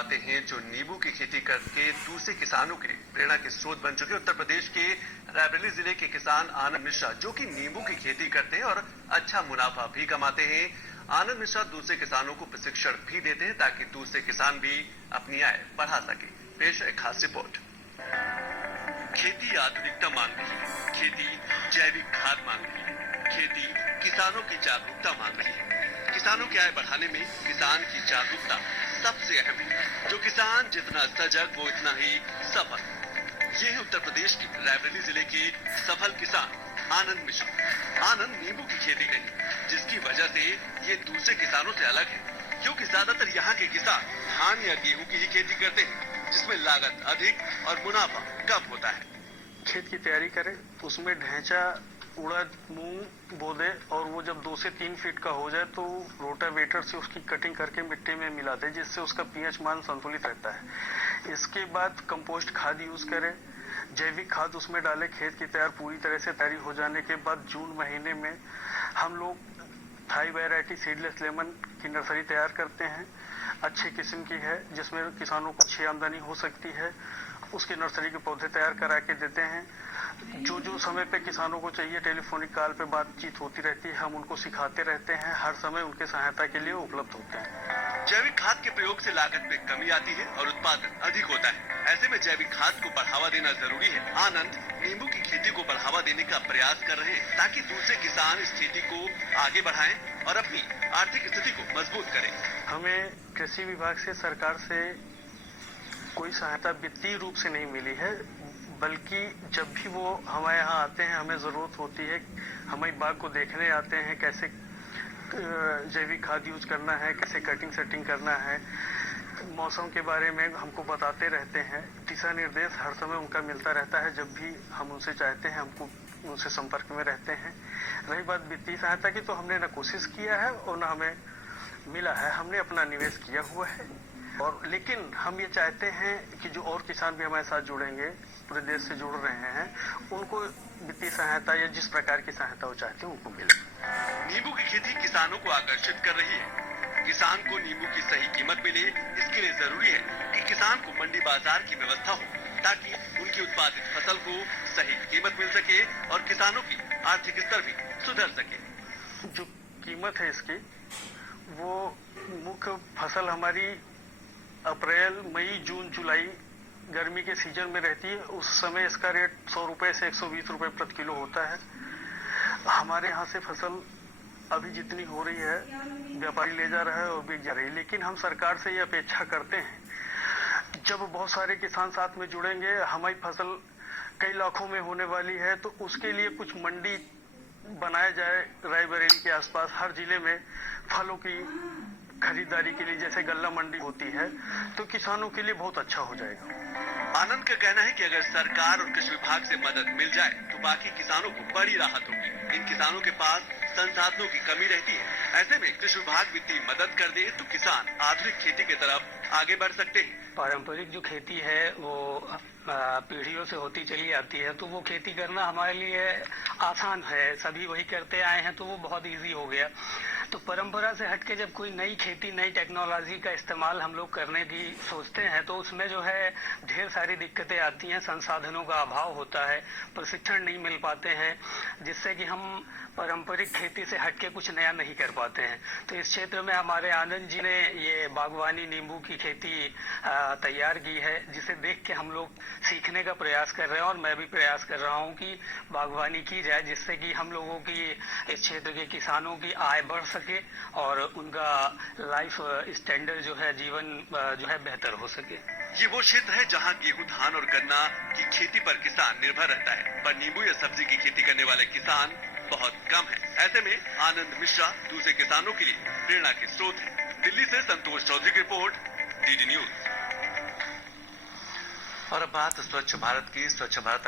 आते हैं जो नींबू की खेती करके दूसरे किसानों के प्रेरणा के स्रोत बन चुके। उत्तर प्रदेश के रायबरेली जिले के किसान आनंद मिश्रा जो कि नींबू की खेती करते हैं और अच्छा मुनाफा भी कमाते हैं। आनंद मिश्रा दूसरे किसानों को प्रशिक्षण भी देते हैं ताकि दूसरे किसान भी अपनी आय बढ़ा सके। पेश है खास रिपोर्ट। खेती आधुनिकता मांग रही है, खेती जैविक खाद मांग रही है, खेती किसानों की जागरूकता मांग रही है। किसानों की आय बढ़ाने में किसान की जागरूकता सबसे अहम है। जो किसान जितना सजग वो इतना ही सफल। ये है उत्तर प्रदेश के रायबरेली जिले के सफल किसान आनंद मिश्रा। आनंद नींबू की खेती करें जिसकी वजह से ये दूसरे किसानों से अलग है, क्योंकि ज्यादातर यहाँ के किसान धान या गेहूं की ही खेती करते हैं जिसमें लागत अधिक और मुनाफा कम होता है। खेत की तैयारी करें, उसमें ढैंचा उड़द मूंग बो दे और वो जब 2 से 3 फीट का हो जाए तो रोटावेटर से उसकी कटिंग करके मिट्टी में मिला दे जिससे उसका पीएच मान संतुलित रहता है। इसके बाद कंपोस्ट खाद यूज करें, जैविक खाद उसमें डालें। खेत की पूरी तरह से तैयारी हो जाने के बाद जून महीने में हम लोग थाई वैरायटी सीडलेस लेमन की नर्सरी तैयार करते हैं। अच्छी किस्म की है जिसमें किसानों को अच्छी आमदनी हो सकती है। उसके नर्सरी के पौधे तैयार करा के देते हैं। जो समय पे किसानों को चाहिए टेलीफोनिक कॉल पे बातचीत होती रहती है, हम उनको सिखाते रहते हैं। हर समय उनके सहायता के लिए उपलब्ध होते हैं। जैविक खाद के प्रयोग से लागत में कमी आती है और उत्पादन अधिक होता है। ऐसे में जैविक खाद को बढ़ावा देना जरूरी है। आनंद नींबू की खेती को बढ़ावा देने का प्रयास कर रहे हैं ताकि दूसरे किसान इस खेती को आगे बढ़ाएं और अपनी आर्थिक स्थिति को मजबूत करें। हमें कृषि विभाग से, सरकार से कोई सहायता वित्तीय रूप से नहीं मिली है, बल्कि जब भी वो हमारे यहाँ आते हैं हमें जरूरत होती है, हमारी बाग को देखने आते हैं कैसे जैविक खाद यूज करना है, कैसे कटिंग सेटिंग करना है, मौसम के बारे में हमको बताते रहते हैं। दिशा निर्देश हर समय उनका मिलता रहता है। जब भी हम उनसे चाहते हैं हमको उनसे संपर्क में रहते हैं। रही बात वित्तीय सहायता की, तो हमने न कोशिश किया है और न हमें मिला है। हमने अपना निवेश किया हुआ है और लेकिन हम ये चाहते हैं कि जो और किसान भी हमारे साथ जुड़ेंगे, पूरे देश से जुड़ रहे हैं, उनको वित्तीय सहायता या जिस प्रकार की सहायता वो चाहते हैं उनको मिले। नींबू की खेती किसानों को आकर्षित कर रही है। किसान को नींबू की सही कीमत मिले, इसके लिए जरूरी है कि किसान को मंडी बाजार की व्यवस्था हो ताकि उनकी उत्पादित फसल को सही कीमत मिल सके और किसानों की आर्थिक स्तर भी सुधर सके। जो कीमत है इसकी, वो मुख्य फसल हमारी अप्रैल मई जून जुलाई गर्मी के सीजन में रहती है। उस समय इसका रेट 100 रुपए से 120 रुपए प्रति किलो होता है। हमारे यहाँ से फसल अभी जितनी हो रही है व्यापारी ले जा रहा है और बिक जा रही है, लेकिन हम सरकार से ये अपेक्षा करते हैं जब बहुत सारे किसान साथ में जुड़ेंगे, हमारी फसल कई लाखों में होने वाली है, तो उसके लिए कुछ मंडी बनाया जाए। रायबरेली के आसपास हर जिले में फलों की खरीदारी के लिए जैसे गल्ला मंडी होती है, तो किसानों के लिए बहुत अच्छा हो जाएगा। आनंद का कहना है कि अगर सरकार और कृषि विभाग से मदद मिल जाए तो बाकी किसानों को बड़ी राहत होगी। इन किसानों के पास संसाधनों की कमी रहती है। ऐसे में कृषि विभाग वित्तीय मदद कर दे तो किसान आधुनिक खेती की तरफ आगे बढ़ सकते हैं। पारंपरिक जो खेती है वो पीढ़ियों से होती चली आती है, तो वो खेती करना हमारे लिए आसान है। सभी वही करते आए हैं तो वो बहुत इजी हो गया। तो परंपरा से हटके जब कोई नई खेती, नई टेक्नोलॉजी का इस्तेमाल हम लोग करने की सोचते हैं तो उसमें जो है ढेर सारी दिक्कतें आती हैं। संसाधनों का अभाव होता है, प्रशिक्षण नहीं मिल पाते हैं, जिससे कि हम पारंपरिक खेती से हटके कुछ नया नहीं कर पाते हैं। तो इस क्षेत्र में हमारे आनंद जी ने ये बागवानी नींबू की खेती तैयार की है, जिसे देख के हम लोग सीखने का प्रयास कर रहे हैं और मैं भी प्रयास कर रहा हूँ कि बागवानी की जाए, जिससे कि हम लोगों की इस क्षेत्र के किसानों की आय बढ़ सके और उनका लाइफ स्टैंडर्ड जो है, जीवन जो है बेहतर हो सके। ये वो क्षेत्र है जहाँ गेहूं, धान और गन्ना की खेती पर किसान निर्भर रहता है, पर नींबू या सब्जी की खेती करने वाले किसान बहुत कम है। ऐसे में आनंद मिश्रा दूसरे किसानों के लिए प्रेरणा के स्रोत है। दिल्ली से संतोष चौधरी की रिपोर्ट, डीडी न्यूज। और अब बात स्वच्छ भारत की। स्वच्छ भारत